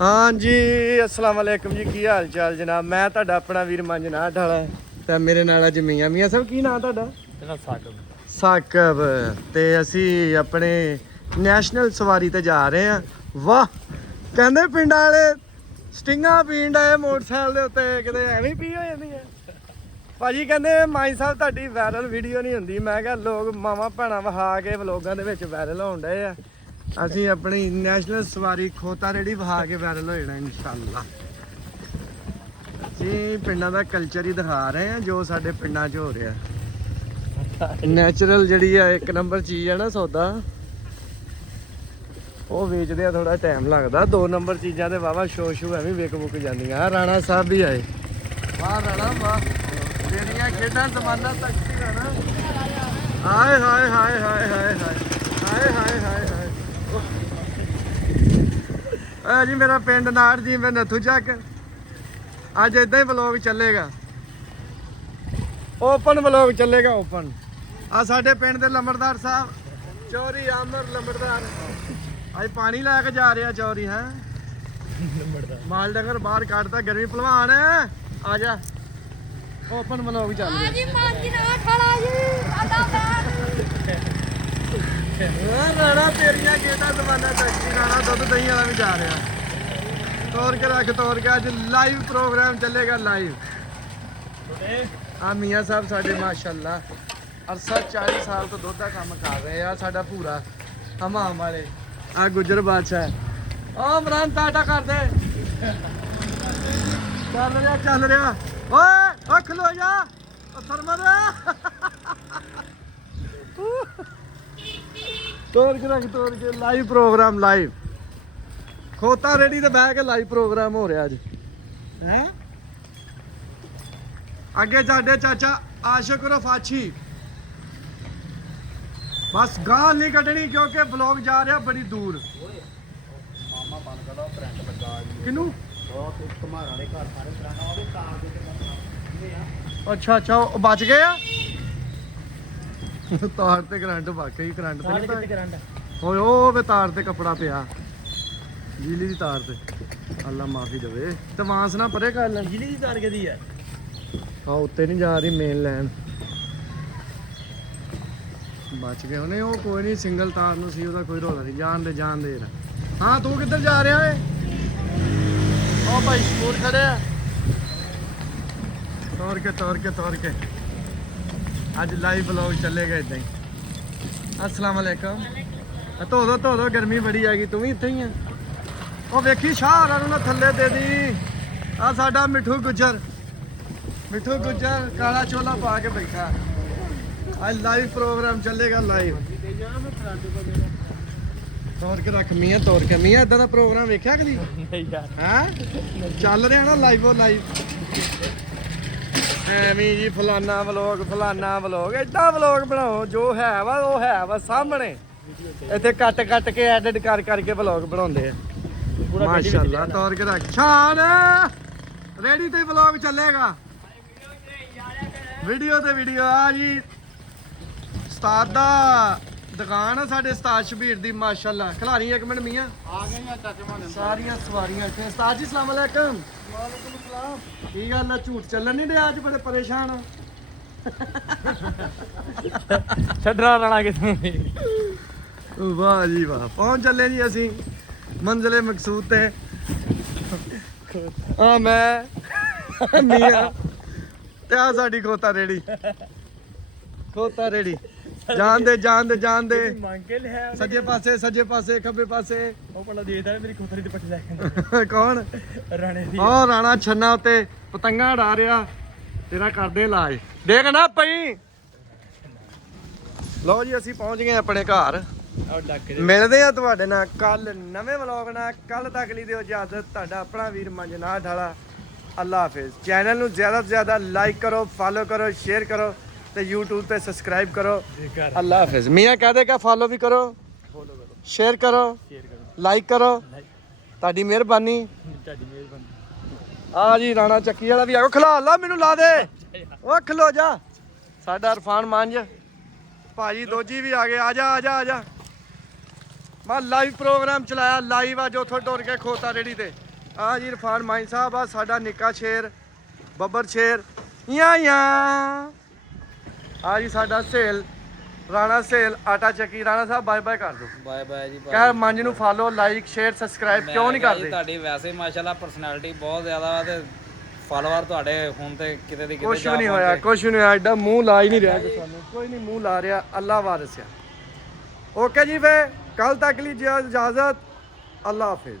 हाँ जी अस्सलाम वालेकुम जी की हाल चाल जनाब। मैं ਤੁਹਾਡਾ ਆਪਣਾ ਵੀਰ ਮੰਜਨਾਟ ਵਾਲਾ ਤੇ ਮੇਰੇ ਨਾਲ ਅੱਜ ਮੀਆਂ ਸਾਹਿਬ ਕੀ ਨਾਂ ਤੁਹਾਡਾ? ਸਾਕਬ। ਤੇ ਅਸੀਂ ਆਪਣੇ ਨੈਸ਼ਨਲ ਸਵਾਰੀ ਤੇ ਜਾ ਰਹੇ ਹਾਂ। ਵਾਹ ਕਹਿੰਦੇ ਪਿੰਡਾਂ ਵਾਲੇ ਸਟਿੰਗਾਂ ਪੀਣ ਡਏ ਮੋਟਰਸਾਈਕਲ ਦੇ ਉੱਤੇ ਕਿਤੇ ਐਵੇਂ ਪੀ ਹੋ ਜਾਂਦੀ ਹੈ। ਭਾਜੀ ਕਹਿੰਦੇ ਮਾਈ ਸਾਹਿਬ ਤੁਹਾਡੀ ਵਾਇਰਲ ਵੀਡੀਓ ਨਹੀਂ ਹੁੰਦੀ। ਮੈਂ ਕਿਹਾ ਲੋਕ ਮਾਵਾਂ ਭੈਣਾਂ ਵਹਾ ਕੇ ਵਲੋਗਾਂ ਦੇ ਵਿੱਚ ਵਾਇਰਲ ਹੋਣ ਡਏ ਆ। ਅਸੀਂ ਆਪਣੀ ਨੈਸ਼ਨਲ ਸਵਾਰੀ ਖੋਤਾ ਰੇੜੀ ਵਹਾ ਕੇ ਵਾਇਰਲ ਹੋ ਜਾਣਾ ਇਨਸ਼ਾਅੱਲਾ। ਅਸੀਂ ਪਿੰਡਾਂ ਦਾ ਕਲਚਰ ਹੀ ਦਿਖਾ ਰਹੇ ਹਾਂ ਜੋ ਸਾਡੇ ਪਿੰਡਾਂ 'ਚ ਹੋ ਰਿਹਾ। ਨੈਚੁਰਲ ਜਿਹੜੀ ਆ ਇੱਕ ਨੰਬਰ ਚੀਜ਼ ਆ ਨਾ ਸੌਦਾ ਉਹ ਵੇਚਦੇ ਆ। ਥੋੜਾ ਟਾਈਮ ਲੱਗਦਾ। 2 ਨੰਬਰ ਚੀਜ਼ਾਂ ਤੇ ਵਾਵਾ ਸ਼ੋ ਸ਼ੂ ਐਵੇਂ ਵਿਕ ਮੁੱਕ ਜਾਂਦੀਆਂ। ਰਾਣਾ ਸਾਹਿਬ ਵੀ ਆਏ। ਵਾਹ ਰਾਣਾ ਵਾਹ ਤੇਰੀਆਂ ਖੇਡਾਂ ਜ਼ਮਾਨਾ ਤੱਕ ਸੀ ਰਾਣਾ। ਹਾਏ ਹਾਏ ਹਾਏ ਹਾਏ ਹਾਏ ਹਾਏ ਹਾਏ ਹਾਏ ਹਾਏ ਆ ਜੀ ਮੇਰਾ ਪਿੰਡ ਨਾੜ ਜੀ ਮੈਂ ਨੱਥੂ ਚੱਕ। ਅੱਜ ਇਦਾਂ ਹੀ ਵਲੋਗ ਚੱਲੇਗਾ। ਓਪਨ ਵਲੋਗ ਚੱਲੇਗਾ ਓਪਨ। ਆ ਸਾਡੇ ਪਿੰਡ ਦੇ ਲੰਬੜਦਾਰ ਸਾਹਿਬ ਚੌਰੀ ਆਮਰ ਲੰਬੜਦਾਰ ਅੱਜ ਪਾਣੀ ਲੈ ਕੇ ਜਾ ਰਿਹਾ ਚੌਰੀ ਹੈ। ਮਾਲ ਡੰਗਰ ਬਾਹਰ ਕੱਢਤਾ ਗਰਮੀ ਭਲਵਾਨ ਆ ਜਾ। ਓਪਨ ਵਲੋਗ ਚੱਲ ਰਿਹਾ ਜੀ। ਰਾਣਾ ਤੇਰੀਆਂ ਗੇਟਾਂ ਜ਼ਮਾਨਾ ਚੱਕੀ। ਰਾਣਾ ਦੁੱਧ ਦਹੀਂ ਵਾਲਾ ਵੀ ਜਾ ਰਿਹਾ। ਤੋੜ ਕੇ ਰੱਖ ਤੋੜ ਕੇ। ਅੱਜ ਲਾਈਵ ਪ੍ਰੋਗਰਾਮ ਚੱਲੇਗਾ ਲਾਈਵ। ਆ ਮੀਆਂ ਸਾਹਿਬ ਸਾਡੇ ਮਾਸ਼ਾਅੱਲਾ ਅਰਸਾ 40 ਸਾਲ ਤੋਂ ਦੁੱਧ ਦਾ ਕੰਮ ਕਰ ਰਹੇ ਆ। ਸਾਡਾ ਪੂਰਾ ਹਮਾਮ ਵਾਲੇ ਆ ਗੁਜਰ ਬਾਦਸ਼ਾਹ। ਓ ਇਮਰਾਨ ਟਾਟਾ ਕਰ ਦੇ। ਚੱਲ ਰਿਹਾ ਓਏ ਓ ਖਲੋ ਜਾ ਸਰਮਦ। ਤੋੜ ਕੇ ਰੱਖ ਤੋੜ ਕੇ। ਲਾਈਵ ਪ੍ਰੋਗਰਾਮ ਲਾਈਵ ਖੋਤਾ ਰੇੜੀ ਤੇ ਬਹਿ ਕੇ ਲਾਈਵ ਪ੍ਰੋਗਰਾਮ ਹੋ ਰਿਹਾ ਅੱਜ ਹੈ। ਅੱਗੇ ਸਾਡੇ ਚਾਚਾ ਆਸ਼ਿਕ ਰਫਾਚੀ। ਬਸ ਗਾਲ ਨਹੀਂ ਕੱਢਣੀ ਕਿਉਂਕਿ ਬਲੌਗ ਜਾ ਰਿਹਾ ਬੜੀ ਦੂਰ। ਮਾਮਾ ਬੰਦ ਕਰਦਾ ਕਰੰਟ ਲੱਗਾ ਜੀ। ਕਿਨੂੰ? ਬਹੁਤ ਕੁਮਾਰਾਂ ਦੇ ਘਰ ਸਾਰੇ ਕਰੰਟ ਉਹਦੇ ਤਾਰ ਦੇ ਤੇ ਅੱਛਾ ਉਹ ਬਚ ਗਏ ਆ। ਤਾਰ ਤੇ ਕਰੰਟ ਵਾਕਈ ਕਰੰਟ ਤੇ ਨਹੀਂ ਕਰੰਟ ਓਏ ਉਹ ਵੇ ਤਾਰ ਤੇ ਕੱਪੜਾ ਪਿਆ ਬਿਜਲੀ ਦੀ ਤਾਰ ਤੇ। ਅੱਲਾ ਮਾਫੀ ਦੇਵੇ ਤੇ ਵਾਂਸ ਨਾ ਪਰੇ ਕਰ ਲੈ। ਬਿਜਲੀ ਦੀ ਤਾਰ ਕਿਹਦੀ ਹੈ? ਆ ਉੱਤੇ ਨਹੀਂ ਜਾ ਰਹੀ ਮੇਨ ਲਾਈਨ। ਬਚ ਗਏ ਉਹਨੇ। ਉਹ ਕੋਈ ਨਹੀਂ ਸਿੰਗਲ ਤਾਰ ਨੂੰ ਸੀ ਉਹਦਾ ਕੋਈ ਰੋਲਾ ਨਹੀਂ। ਜਾਣ ਦੇ ਯਾਰ। ਹਾਂ ਤੂੰ ਕਿੱਧਰ ਜਾ ਰਿਹਾ ਏ? ਉਹ ਭਾਈ ਸਕੂਲ ਖੜੇ ਆ। ਤੋਰ ਕੇ ਅੱਜ ਲਾਈਵ ਵਲੌਗ ਚੱਲੇਗਾ ਇਦਾਂ ਹੀ। अस्सलाम वालेकुम। ਧੋ ਦੋ ਗਰਮੀ ਬੜੀ ਆ ਗਈ। ਤੂੰ ਵੀ ਇੱਥੇ ਹੀ ਆ। ਉਹ ਵੇਖੀ ਸ਼ਾਹ ਹੋਰਾਂ ਨੂੰ ਨਾ ਥੱਲੇ ਦੇ ਦੀ। ਆ ਸਾਡਾ ਮਿੱਠੂ ਗੁੱਜਰ ਕਾਲਾ ਚੋਲਾ ਪਾ ਕੇ ਬੈਠਾ। ਅੱਜ ਲਾਈਵ ਪ੍ਰੋਗਰਾਮ ਚੱਲੇਗਾ ਲਾਈਵ। ਤੋੜ ਕੇ ਰੱਖ ਮੀਆਂ ਤੋੜ ਕੇ। ਮੀਆਂ ਇਦਾਂ ਦਾ ਪ੍ਰੋਗਰਾਮ ਵੇਖਿਆ ਕਦੀ? ਨਹੀਂ ਯਾਰ ਹੈ ਚੱਲ ਰਿਹਾ ਨਾ ਲਾਈਵ ਐਵੇਂ ਜੀ ਫਲਾਨਾ ਵਲੋਗ ਏਦਾਂ ਵਲੋਗ ਬਣਾਓ ਜੋ ਹੈ ਵਾ ਸਾਹਮਣੇ। ਇੱਥੇ ਕੱਟ ਕੇ ਐਡਿਟ ਕਰਕੇ ਵਲੋਗ ਬਣਾਉਂਦੇ ਆ ਮਾਸ਼ਾਅੱਲਾ। ਤੋੜ ਕੇ ਰੱਖ ਸ਼ਾਨ ਰੇਡੀ ਤੇ ਵਲੋਗ ਚੱਲੇਗਾ। ਵੀਡੀਓ ਆ ਜੀ। ਉਸਤਾਦ ਦਾ ਦੁਕਾਨ ਆ ਸਾਡੇ ਉਸਤਾਦ ਸ਼ਬੀਰ ਦੀ ਮਾਸ਼ਾਅੱਲਾ। ਖਿਲਾਰੀ 1 ਮਿੰਟ ਮੀਆਂ ਆ ਗਏ ਆ ਚਾਚੇ ਮਾਨੇ ਸਾਰੀਆਂ ਸਵਾਰੀਆਂ ਇੱਥੇ। ਉਸਤਾਦ ਜੀ ਸਲਾਮ ਅਲੈਕਮ। ਵਾਲੇਕੁਮ ਸਲਾਮ। ਕੀ ਗੱਲ ਆ ਝੂਠ ਚੱਲਣ ਨਹੀਂ ਡਿਆ ਅੱਜ? ਬੜੇ ਪਰੇਸ਼ਾਨ ਆ। ਛੱਡਣਾ ਰਾਣਾ ਕਿਥੇ? ਵਾਹ ਜੀ ਵਾਹ ਪਹੁੰਚ ਚੱਲੇ ਜੀ ਅਸੀਂ ਮੰਜ਼ਿਲੇ ਮਕਸੂਦ ਤੇ। ਆ ਮੈਂ ਮੀਆਂ ਤੇ ਆ ਸਾਡੀ ਖੋਤਾ ਰੇੜੀ ਜਾਣ ਦੇ ਮੰਗ ਕੇ ਲਿਆ ਸੱਜੇ ਪਾਸੇ ਖੱਬੇ ਪਾਸੇ। ਉਹ ਪੜਾ ਦੇਖਦਾ ਮੇਰੀ ਖੋਤਰੀ ਤੇ ਪੱਟ ਲੈ ਕੇ। ਕੌਣ? ਰਾਣੇ ਦੀ। ਉਹ ਰਾਣਾ ਛੰਨਾ ਉੱਤੇ ਪਤੰਗਾਂ ਉਡਾ ਰਿਹਾ। ਤੇਰਾ ਕਰਦੇ ਇਲਾਜ ਦੇਖ ਨਾ ਪਈ। ਲਓ ਜੀ ਅਸੀਂ ਪਹੁੰਚ ਗਏ ਆਪਣੇ ਘਰ। ਮਿਲਦੇ ਆ ਤੁਹਾਡੇ ਨਾਲ ਕੱਲ ਨਵੇਂ ਵਲੌਗ ਨਾਲ। ਕੱਲ ਤੱਕ ਲਈ ਦਿਓ ਇਜਾਜ਼ਤ। ਤੁਹਾਡਾ ਆਪਣਾ ਵੀਰ ਮੰਜਨਾਟ ਵਾਲਾ। ਅੱਲਾ ਹਾਫਿਜ਼। ਚੈਨਲ ਨੂੰ ਜ਼ਿਆਦਾ ਤੋਂ ਜ਼ਿਆਦਾ ਲਾਈਕ ਕਰੋ, ਫਾਲੋ ਕਰੋ, ਸ਼ੇਅਰ ਕਰੋ ਤੇ YouTube ਤੇ ਸਬਸਕ੍ਰਾਈਬ ਕਰੋ। ਅੱਲਾ ਹਾਫਿਜ਼। ਮੀਆਂ ਕਹਦੇ ਕਾ ਫਾਲੋ ਵੀ ਕਰੋ, ਸ਼ੇਅਰ ਕਰੋ, ਲਾਈਕ ਕਰੋ। ਤੁਹਾਡੀ ਮਿਹਰਬਾਨੀ। ਆ ਜੀ ਰਾਣਾ ਚੱਕੀ ਵਾਲਾ ਵੀ ਆਗੋ। ਖਲਾ ਲਾ ਮੈਨੂੰ ਲਾ ਦੇ। ਉਹ ਖਲੋ ਜਾ। ਸਾਡਾ ਇਰਫਾਨ ਮੰਝ ਭਾਜੀ ਦੋਜੀ ਵੀ ਆ ਗਏ। ਆ ਜਾ। ਮੈਂ ਲਾਈਵ ਪ੍ਰੋਗਰਾਮ ਚਲਾਇਆ। ਲਾਈਵ ਅੱਜ ਉੱਥੋਂ ਟੁਰ ਕੇ ਖੋਤਾ ਰੇੜੀ ਤੇ ਆ ਜੀ ਇਰਫਾਨ ਮਾਈ ਸਾਹਿਬ ਆ ਸਾਡਾ ਨਿੱਕਾ ਸ਼ੇਰ ਬੱਬਰ ਸ਼ੇਰ ਯਾ ਆ ਜੀ ਸਾਡਾ ਸੇਲ ਰਾਣਾ ਸੇਲ ਆਟਾ ਚੱਕੀ। ਰਾਣਾ ਸਾਹਿਬ ਬਾਏ ਬਾਏ ਕਰ ਦਿਓ। ਬਾਏ ਬਾਏ ਜੀ। ਕਹਿ ਮੰਜ ਨੂੰ ਫਾਲੋ ਲਾਈਕ ਸ਼ੇਅਰ ਸਬਸਕ੍ਰਾਈਬ ਕਿਉਂ ਨਹੀਂ ਕਰਦੇ? ਤੁਹਾਡੀ ਵੈਸੇ ਮਾਸ਼ਾਅੱਲਾ ਪਰਸਨੈਲਿਟੀ ਬਹੁਤ ਜ਼ਿਆਦਾ ਵਾ ਤੇ ਫਾਲੋਅਰ ਤੁਹਾਡੇ ਹੁਣ ਤੇ ਕਿਤੇ ਦੀ ਕਿਤੇ ਕੁਛ ਵੀ ਨਹੀਂ ਹੋਇਆ, ਕੁਛ ਵੀ ਨਹੀਂ ਹੋਇਆ। ਐਡਾ ਮੂੰਹ ਲਾ ਹੀ ਨਹੀਂ ਰਿਹਾ ਕਿ ਸਾਨੂੰ ਕੋਈ ਨਹੀਂ ਮੂੰਹ ਲਾ ਰਿਹਾ। ਅੱਲਾ ਵਾਰਿਸ ਆ। ਓਕੇ ਜੀ ਫੇ ਕੱਲ ਤੱਕ ਲਈ ਇਜਾਜ਼ਤ। ਅੱਲਾ ਹਾਫਿਜ਼।